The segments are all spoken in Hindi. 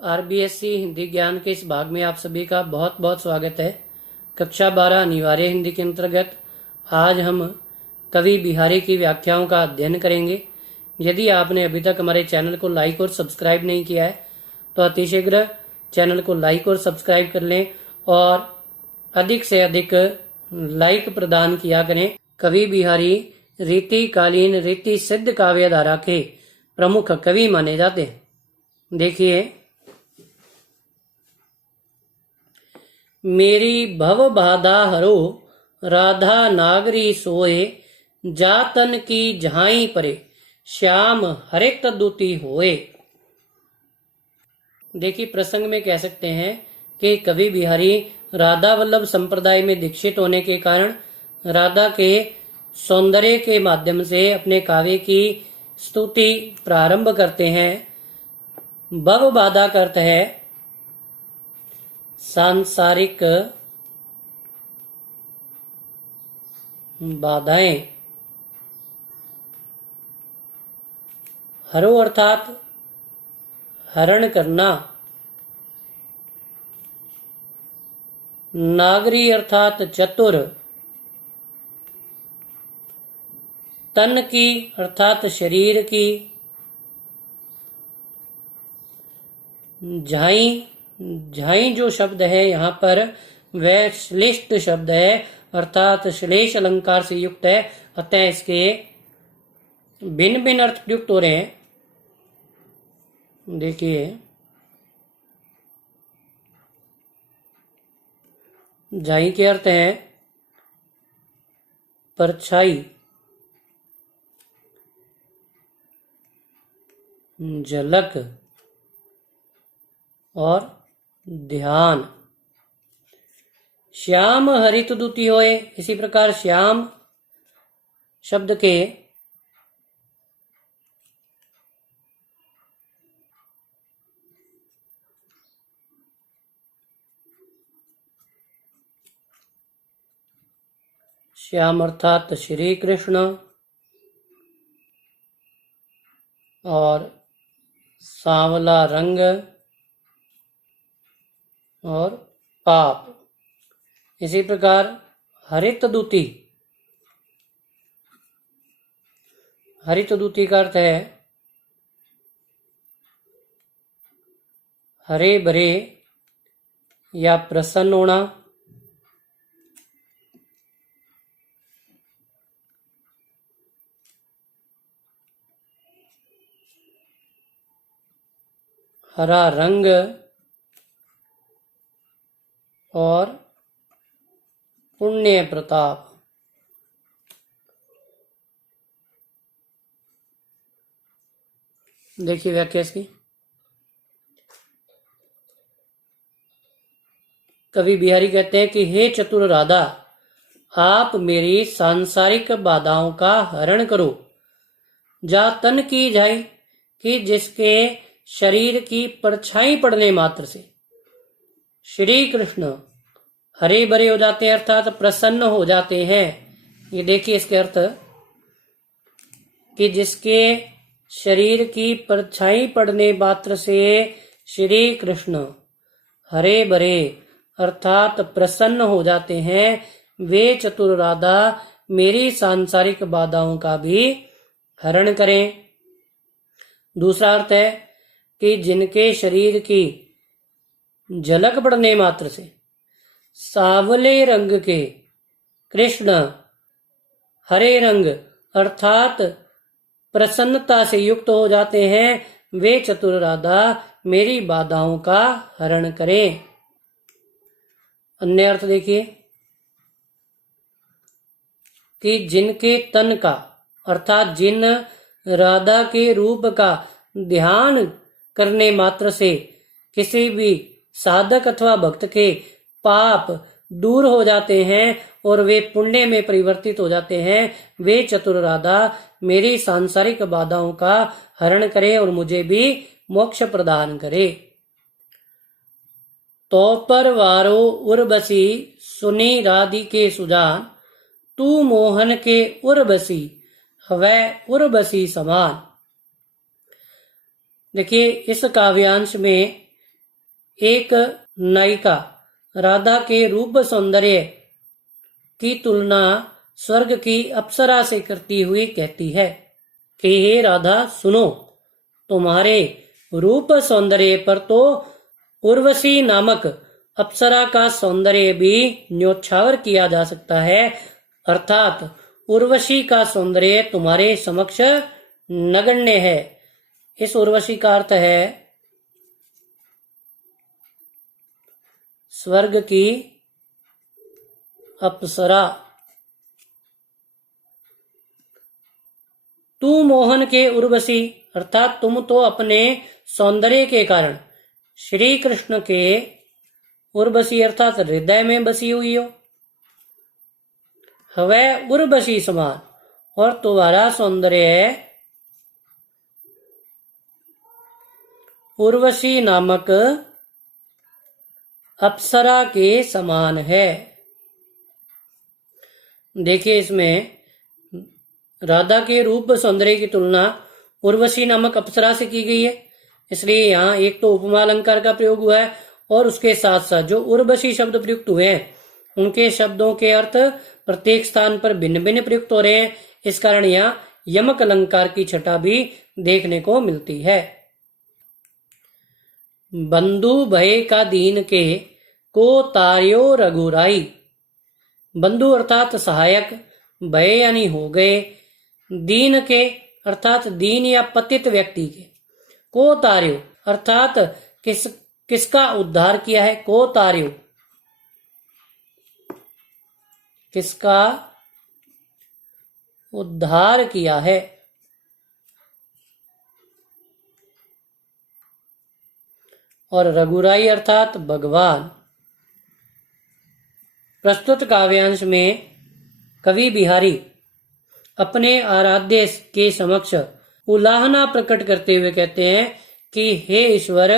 आरबीएससी हिंदी ज्ञान के इस भाग में आप सभी का बहुत बहुत स्वागत है। कक्षा 12 अनिवार्य हिंदी के अंतर्गत आज हम कवि बिहारी की व्याख्याओं का अध्ययन करेंगे। यदि आपने अभी तक हमारे चैनल को लाइक और सब्सक्राइब नहीं किया है तो अतिशीघ्र चैनल को लाइक और सब्सक्राइब कर लें और अधिक से अधिक लाइक प्रदान किया करें। कवि बिहारी रीतिकालीन रीति सिद्ध काव्य धारा के प्रमुख कवि माने जाते हैं। देखिए, मेरी भव बाधा हरो राधा नागरी सोए, जातन की जहाई परे श्याम हरित दूती होए। देखिए, प्रसंग में कह सकते हैं कि कवि बिहारी राधा वल्लभ संप्रदाय में दीक्षित होने के कारण राधा के सौंदर्य के माध्यम से अपने काव्य की स्तुति प्रारंभ करते हैं। भव बाधा का अर्थ है सांसारिक बाधाएं। हरो अर्थात हरण करना, नागरी अर्थात चतुर, तन की अर्थात शरीर की, झाई झाई जो शब्द है यहाँ पर वह श्लिष्ट शब्द है अर्थात श्लेष अलंकार से युक्त है, अतः इसके भिन्न भिन्न अर्थ प्रयुक्त हो रहे हैं। देखिए, झाई के अर्थ है परछाई, झलक और ध्यान। श्याम हरित दूती होए, इसी प्रकार श्याम शब्द के श्याम अर्थात श्री कृष्ण और सांवला रंग और पाप। इसी प्रकार हरित दूती, हरित दूती का अर्थ है हरे भरे या प्रसन्न होना, हरा रंग और पुण्य प्रताप। देखिए व्याख्या इसकी। कवि बिहारी कहते हैं कि हे चतुर राधा, आप मेरी सांसारिक बाधाओं का हरण करो। जा तन की जाई, कि जिसके शरीर की परछाई पड़ने मात्र से श्री कृष्ण हरे भरे हो जाते हैं अर्थात प्रसन्न हो जाते हैं। ये देखिए इसके अर्थ कि जिसके शरीर की परछाई पड़ने मात्र से श्री कृष्ण हरे भरे अर्थात प्रसन्न हो जाते हैं, वे चतुर राधा मेरी सांसारिक बाधाओं का भी हरण करें। दूसरा अर्थ है कि जिनके शरीर की झलक पड़ने मात्र से सावले रंग के कृष्ण हरे रंग अर्थात प्रसन्नता से युक्त हो जाते हैं, वे चतुर राधा मेरी बाधाओं का हरण करें। अन्य अर्थ देखिए कि जिनके तन का अर्थात जिन राधा के रूप का ध्यान करने मात्र से किसी भी साधक अथवा भक्त के पाप दूर हो जाते हैं और वे पुण्य में परिवर्तित हो जाते हैं, वे चतुर राधा मेरी सांसारिक बाधाओं का हरण करे और मुझे भी मोक्ष प्रदान करे। तो पर वारो उर्वशी सुनी राधि के सुजान, तू मोहन के उर्वशी हवै उर्वशी समान। देखिए, इस काव्यांश में एक नायिका राधा के रूप सौंदर्य की तुलना स्वर्ग की अप्सरा से करती हुई कहती है कि हे राधा सुनो, तुम्हारे रूप सौंदर्य पर तो उर्वशी नामक अप्सरा का सौंदर्य भी न्योछावर किया जा सकता है, अर्थात उर्वशी का सौंदर्य तुम्हारे समक्ष नगण्य है। इस उर्वशी का अर्थ है स्वर्ग की अप्सरा। तू मोहन के उर्वशी, अर्थात तुम तो अपने सौंदर्य के कारण श्री कृष्ण के उर्वशी अर्थात हृदय में बसी हुई हो। हवै उर्वशी समान, और तुम्हारा सौंदर्य उर्वशी नामक अप्सरा के समान है। देखिए, इसमें राधा के रूप सौंदर्य की तुलना उर्वशी नामक अप्सरा से की गई है, इसलिए यहाँ एक तो उपमा अलंकार का प्रयोग हुआ है और उसके साथ साथ जो उर्वशी शब्द प्रयुक्त हुए हैं उनके शब्दों के अर्थ प्रत्येक स्थान पर भिन्न भिन्न प्रयुक्त हो रहे हैं। इस कारण यहाँ यमक अलंकार की छटा भी देखने को मिलती है। बंधु भय का दीन के को तार्यो रघुराई। बंधु अर्थात सहायक, भय यानी हो गए, दीन के अर्थात दीन या पतित व्यक्ति के, को तार्यो अर्थात किसका उद्धार किया है, को तार्यो किसका उद्धार किया है। और रघुराई अर्थात भगवान। प्रस्तुत काव्यांश में कवि बिहारी अपने आराध्य के समक्ष उलाहना प्रकट करते हुए कहते हैं कि हे ईश्वर,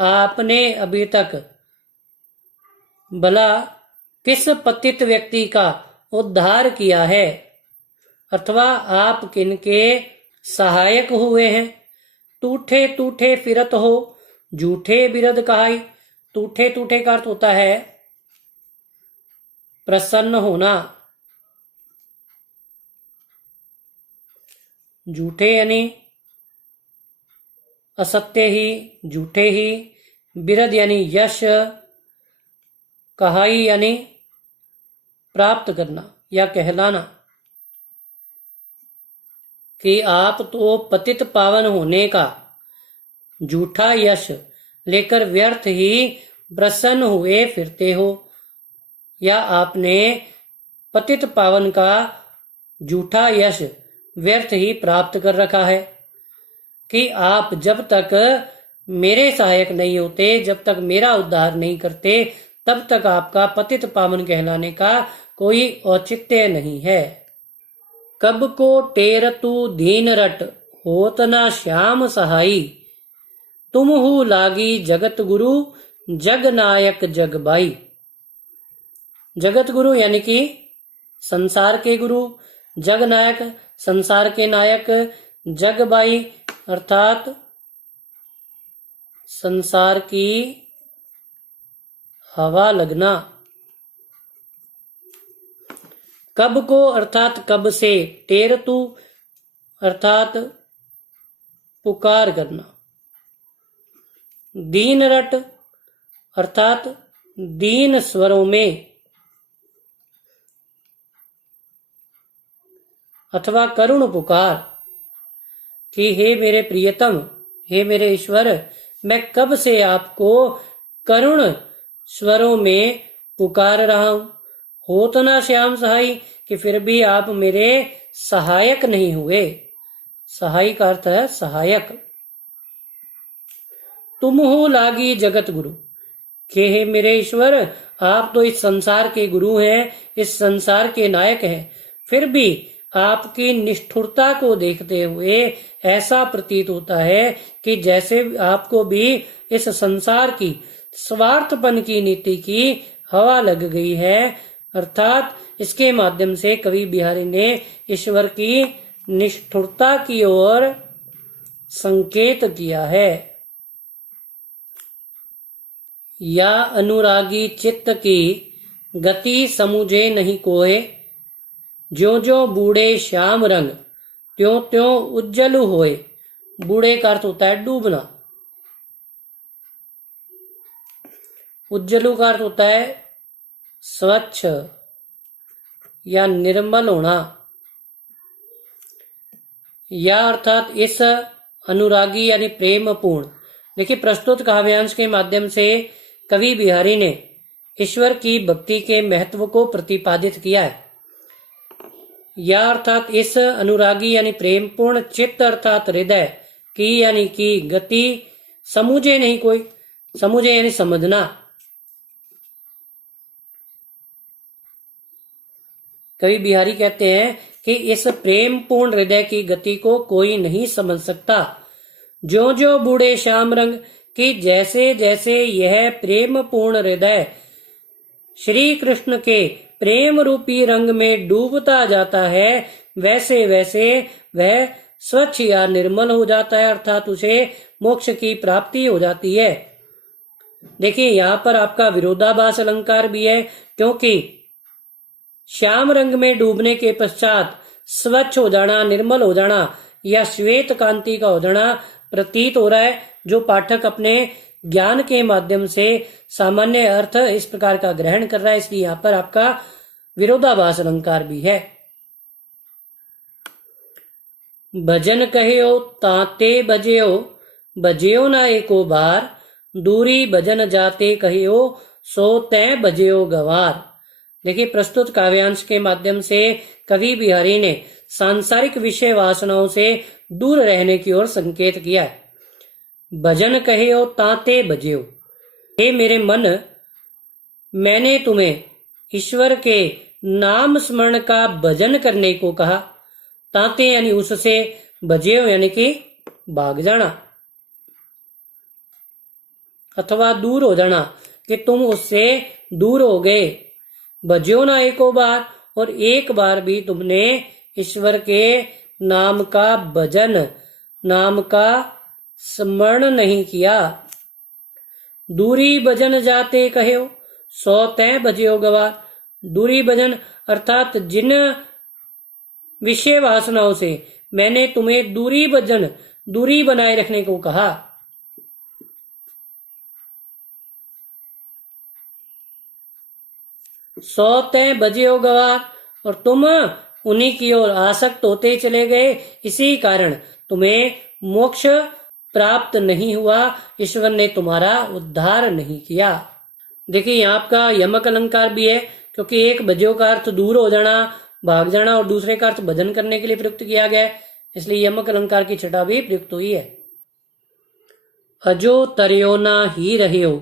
आपने अभी तक भला किस पतित व्यक्ति का उद्धार किया है, अथवा आप किनके सहायक हुए हैं। टूठे टूठे फिरत हो, झूठे बिरद कहाई। टूठे टूठे का अर्थ होता है प्रसन्न होना, झूठे यानी असत्य ही, झूठे ही, बिरद यानी यश, कहाई यानी प्राप्त करना या कहलाना, कि आप तो पतित पावन होने का झूठा यश लेकर व्यर्थ ही प्रसन्न हुए फिरते हो, या आपने पतित पावन का झूठा यश व्यर्थ ही प्राप्त कर रखा है, कि आप जब तक मेरे सहायक नहीं होते, जब तक मेरा उद्धार नहीं करते, तब तक आपका पतित पावन कहलाने का कोई औचित्य नहीं है। कब को टेर तू दीन रट, होत ना श्याम सहाई। तुम हु लागी जगत गुरु, जग नायक जग बाई। जगत गुरु यानी कि संसार के गुरु, जग नायक संसार के नायक, जग बाई अर्थात संसार की हवा लगना। कब को अर्थात कब से, टेर तू अर्थात पुकार करना, दीन रट अर्थात दीन स्वरों में, अथवा करुण पुकार, कि हे मेरे प्रियतम, हे मेरे ईश्वर, मैं कब से आपको करुण स्वरों में पुकार रहा हूं। हो तो ना श्याम सहाई, कि फिर भी आप मेरे सहायक नहीं हुए। सहाई का अर्थ है सहायक। तुम हो लागी जगत गुरु, कि हे मेरे ईश्वर, आप तो इस संसार के गुरु हैं, इस संसार के नायक हैं, फिर भी आपकी निष्ठुरता को देखते हुए ऐसा प्रतीत होता है कि जैसे आपको भी इस संसार की स्वार्थपन की नीति की हवा लग गई है। अर्थात इसके माध्यम से कवि बिहारी ने ईश्वर की निष्ठुरता की ओर संकेत किया है। या अनुरागी चित्त की गति समझे नहीं कोय, ज्यो ज्यो बूढ़े श्याम रंग त्यों त्यों उज्जल होए। बूढ़े का अर्थ होता है डूबना, उज्जलु का अर्थ होता है स्वच्छ या निर्मल होना। या अर्थात इस अनुरागी यानी प्रेम पूर्ण। देखिए, प्रस्तुत काव्यांश के माध्यम से कवि बिहारी ने ईश्वर की भक्ति के महत्व को प्रतिपादित किया है। या अर्थात इस अनुरागी यानी प्रेम पूर्ण चित्त अर्थात हृदय की यानी कि गति समझे नहीं कोई, समझे यानी समझना। कवि बिहारी कहते हैं कि इस प्रेम पूर्ण हृदय की गति को कोई नहीं समझ सकता। जो जो बूढ़े श्याम रंग कि जैसे जैसे यह प्रेम पूर्ण हृदय श्री कृष्ण के प्रेम रूपी रंग में डूबता जाता है, वैसे वैसे वह स्वच्छ या निर्मल हो जाता है, अर्थात उसे मोक्ष की प्राप्ति हो जाती है। देखिए, यहाँ पर आपका विरोधाभास अलंकार भी है, क्योंकि श्याम रंग में डूबने के पश्चात स्वच्छ हो जाना, निर्मल हो जाना या श्वेत कांति का हो जाना प्रतीत हो रहा है, जो पाठक अपने ज्ञान के माध्यम से सामान्य अर्थ इस प्रकार का ग्रहण कर रहा है। इसलिए यहाँ पर आपका विरोधाभास अलंकार भी है। भजन कहियो ताते बजियो, बजियो ना एको बार, दूरी भजन जाते कहियो सो तय बजियो गवार। देखिए, प्रस्तुत काव्यांश के माध्यम से कवि बिहारी ने सांसारिक विषय वासनाओं से दूर रहने की ओर संकेत किया है। भजन कहियो ताते बजियो, हे मेरे मन, मैंने तुम्हें ईश्वर के नाम स्मरण का भजन करने को कहा। ताते यानी उससे, बजियो यानी कि भाग जाना अथवा दूर हो जाना, कि तुम उससे दूर हो गए। बजियो ना एको बार, और एक बार भी तुमने ईश्वर के नाम का भजन, नाम का स्मरण नहीं किया। दूरी भजन जाते कहो सो तय बजियो गवार। दूरी भजन अर्थात जिन विषय वासनाओं से मैंने तुम्हें दूरी भजन, दूरी बनाए रखने को कहा, सो तय बजियो गवार, और तुम उन्हीं की ओर आसक्त होते चले गए। इसी कारण तुम्हें मोक्ष प्राप्त नहीं हुआ, ईश्वर ने तुम्हारा उद्धार नहीं किया। देखिए, यहाँ आपका यमक अलंकार भी है, क्योंकि एक बजियो का अर्थ दूर हो जाना, भाग जाना, और दूसरे का अर्थ भजन करने के लिए प्रयुक्त किया गया है, इसलिए यमक अलंकार की छटा भी प्रयुक्त हुई है। अजो तरियो ना ही रहियो,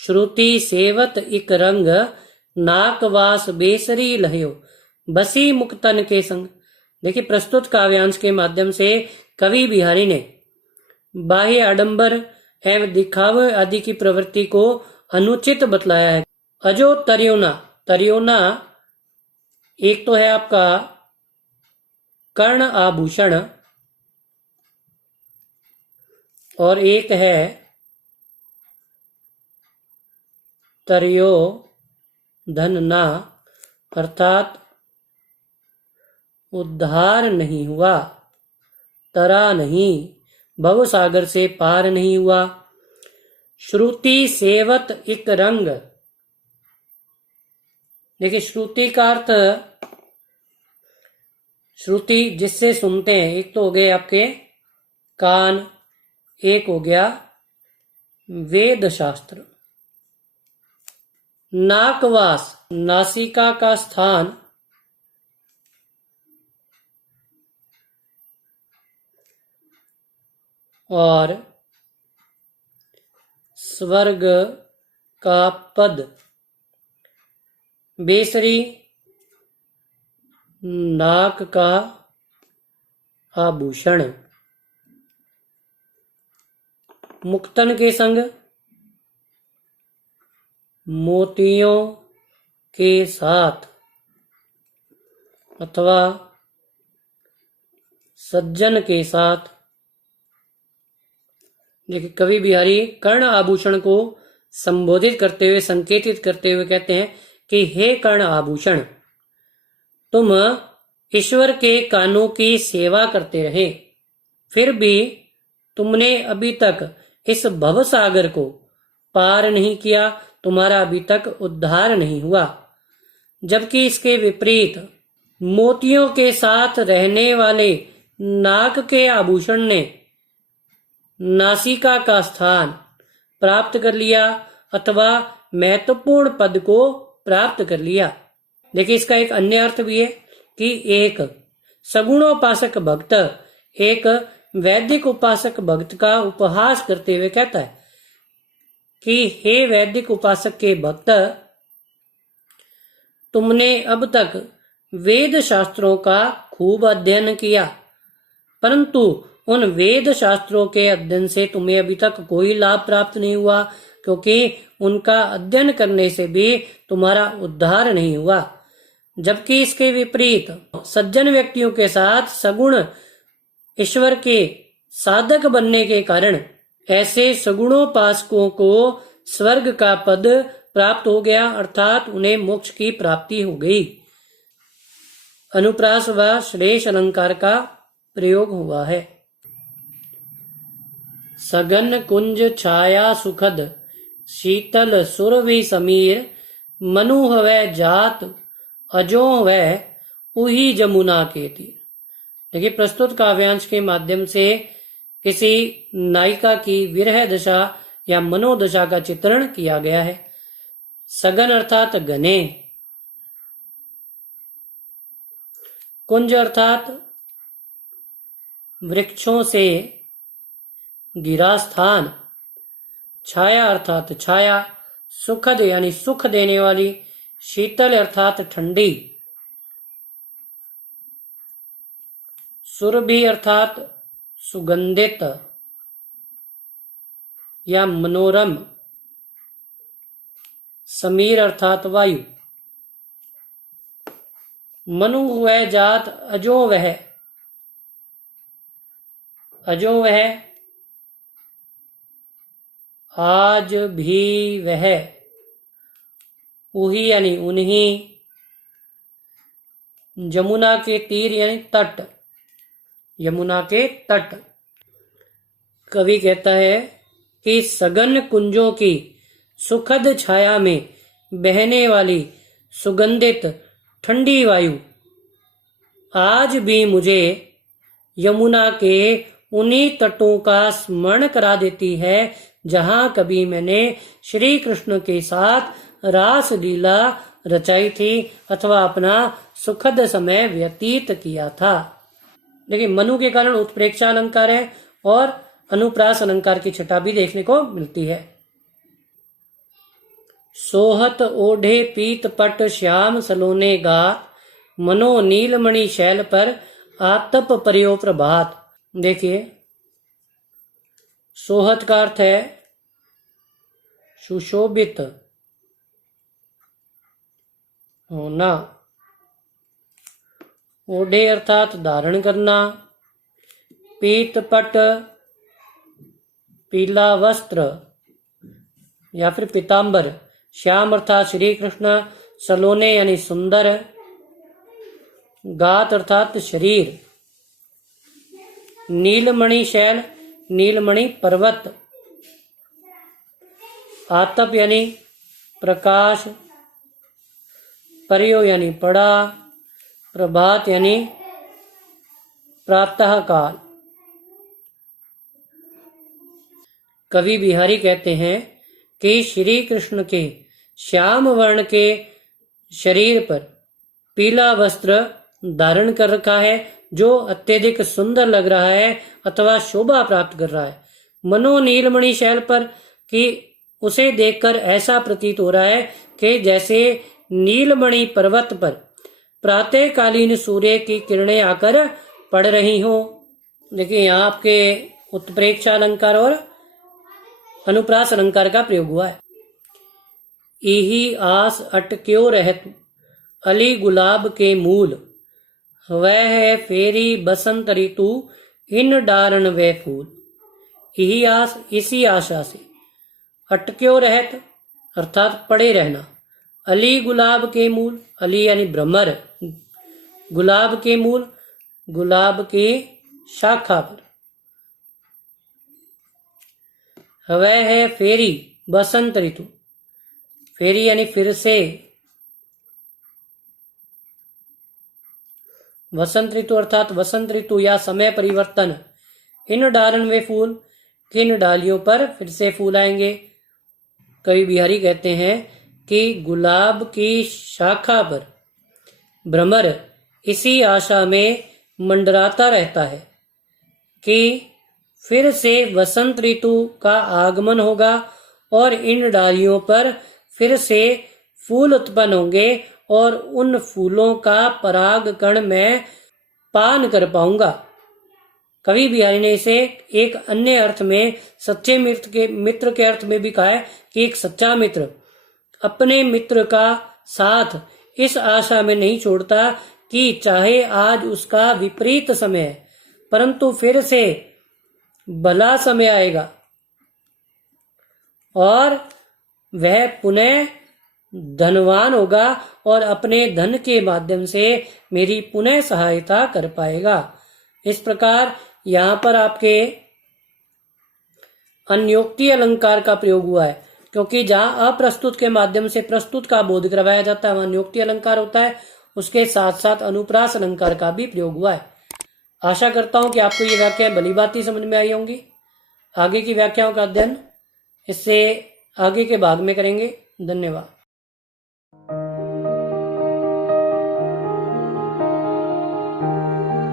श्रुति सेवत इक रंग, नाकवास बेसरी लहियो, बसी मुक्तन के संग। देखिए, प्रस्तुत काव्यांश के माध्यम से कवि बिहारी ने बाह्य आडंबर एवं दिखावे आदि की प्रवृत्ति को अनुचित बतलाया है। अजो तरियोना, तरियोना एक तो है आपका कर्ण आभूषण, और एक है तरियो धन ना, अर्थात उद्धार नहीं हुआ, तरा नहीं, भव सागर से पार नहीं हुआ। श्रुति सेवत इक रंग, देखिए श्रुति का अर्थ, श्रुति जिससे सुनते हैं, एक तो हो गए आपके कान, एक हो गया वेद शास्त्र। नाकवास नासिका का स्थान, और स्वर्ग का पद। बेसरी नाक का आभूषण। मुक्तन के संग मोतियों के साथ अथवा सज्जन के साथ। देखिए, कवि बिहारी कर्ण आभूषण को संबोधित करते हुए, संकेतित करते हुए कहते हैं कि हे कर्ण आभूषण, तुम ईश्वर के कानों की सेवा करते रहे, फिर भी तुमने अभी तक इस भवसागर को पार नहीं किया, तुम्हारा अभी तक उद्धार नहीं हुआ। जबकि इसके विपरीत मोतियों के साथ रहने वाले नाक के आभूषण ने नासिका का स्थान प्राप्त कर लिया अथवा महत्वपूर्ण पद को प्राप्त कर लिया। देखिए, इसका एक अन्य अर्थ भी है कि एक सगुणोपासक भक्त एक वैदिक उपासक भक्त का उपहास करते हुए कहता है कि हे वैदिक उपासक के भक्त, तुमने अब तक वेद शास्त्रों का खूब अध्ययन किया, परंतु उन वेद शास्त्रों के अध्ययन से तुम्हें अभी तक कोई लाभ प्राप्त नहीं हुआ, क्योंकि उनका अध्ययन करने से भी तुम्हारा उद्धार नहीं हुआ। जबकि इसके विपरीत सज्जन व्यक्तियों के साथ सगुण ईश्वर के साधक बनने के कारण ऐसे सगुणोपासकों को स्वर्ग का पद प्राप्त हो गया, अर्थात उन्हें मोक्ष की प्राप्ति हो गई। अनुप्रास व श्लेष अलंकार का प्रयोग हुआ है। सघन कुंज छाया सुखद शीतल सुरभि समीर, मनु हवै जात अजो वह उही जमुना के तीर। देखिए, प्रस्तुत काव्यांश के माध्यम से किसी नायिका की विरह दशा या मनोदशा का चित्रण किया गया है। सघन अर्थात घने, कुंज अर्थात वृक्षों से घिरा स्थान, छाया अर्थात छाया, सुखद यानी सुख देने वाली, शीतल अर्थात ठंडी, सुरभि अर्थात सुगंधित या मनोरम, समीर अर्थात वायु। मनु वह जात अजो वह, अजो वह आज भी वह, उही यानी उन्हीं, जमुना के तीर यानी तट, यमुना के तट। कवि कहता है कि सघन कुंजों की सुखद छाया में बहने वाली सुगंधित ठंडी वायु आज भी मुझे यमुना के उन्हीं तटों का स्मरण करा देती है जहां कभी मैंने श्री कृष्ण के साथ रास लीला रचाई थी अथवा अपना सुखद समय व्यतीत किया था। देखिए, मनु के कारण उत्प्रेक्षा अलंकार है और अनुप्रास अलंकार की छटा भी देखने को मिलती है। सोहत ओढ़े पीत पट श्याम सलोने गात, मनो नीलमणि शैल पर आतप पर्यो प्रभात। देखिए, सोहत का अर्थ है सुशोभित होना, ओढ़े अर्थात धारण करना, पीत पट पीला वस्त्र या फिर पीतांबर, श्याम अर्थात श्री कृष्ण, सलोने यानी सुंदर, गात अर्थात शरीर, नीलमणि शैल नीलमणि पर्वत, आतप यानी प्रकाश, पर्यो यानी पड़ा, प्रभात यानी प्रातः काल। कवि बिहारी कहते हैं कि श्री कृष्ण के श्याम वर्ण के शरीर पर पीला वस्त्र धारण कर रखा है जो अत्यधिक सुंदर लग रहा है अथवा शोभा प्राप्त कर रहा है। मनो नीलमणि शैल पर कि उसे देखकर ऐसा प्रतीत हो रहा है कि जैसे नीलमणि पर्वत पर प्रातःकालीन सूर्य की किरणें आकर पड़ रही हो। देखिए, यहाँ आपके उत्प्रेक्षा अलंकार और अनुप्रास अलंकार का प्रयोग हुआ है। इही आस अटक्यो रहत अली गुलाब के मूल, वह है फेरी बसंत ऋतु इन डारण वे फूल। यही आस, इसी आशा से अटक्यो रहत अर्थात पड़े रहना। अली गुलाब के मूल, अली यानी भ्रमर, गुलाब के मूल, गुलाब की शाखा पर। हवै है फेरी, बसंत ऋतु, फेरी यानी फिर से, वसंत ऋतु अर्थात वसंत ऋतु या समय परिवर्तन। इन डालन वे फूल, किन डालियों पर फिर से फूल आएंगे। कवि बिहारी कहते हैं कि गुलाब की शाखा पर भ्रमर इसी आशा में मंडराता रहता है कि फिर से वसंत ऋतु का आगमन होगा और इन डालियों पर फिर से फूल उत्पन्न होंगे और उन फूलों का पराग कण मैं पान कर पाऊंगा। कवि बिहारी ने इसे एक अन्य अर्थ में सच्चे मित्र के अर्थ में भी कहा है कि एक सच्चा मित्र अपने मित्र का साथ इस आशा में नहीं छोड़ता कि चाहे आज उसका विपरीत समय है, परंतु फिर से भला समय आएगा और वह पुनः धनवान होगा और अपने धन के माध्यम से मेरी पुनः सहायता कर पाएगा। इस प्रकार यहाँ पर आपके अन्योक्ति अलंकार का प्रयोग हुआ है, क्योंकि जहाँ अप्रस्तुत के माध्यम से प्रस्तुत का बोध करवाया जाता है वहाँ अन्योक्ति अलंकार होता है। उसके साथ साथ अनुप्रास अलंकार का भी प्रयोग हुआ है। आशा करता हूं कि आपको ये व्याख्याएं भली भांति समझ में आई होंगी। आगे की व्याख्याओं का अध्ययन इससे आगे के भाग में करेंगे। धन्यवाद।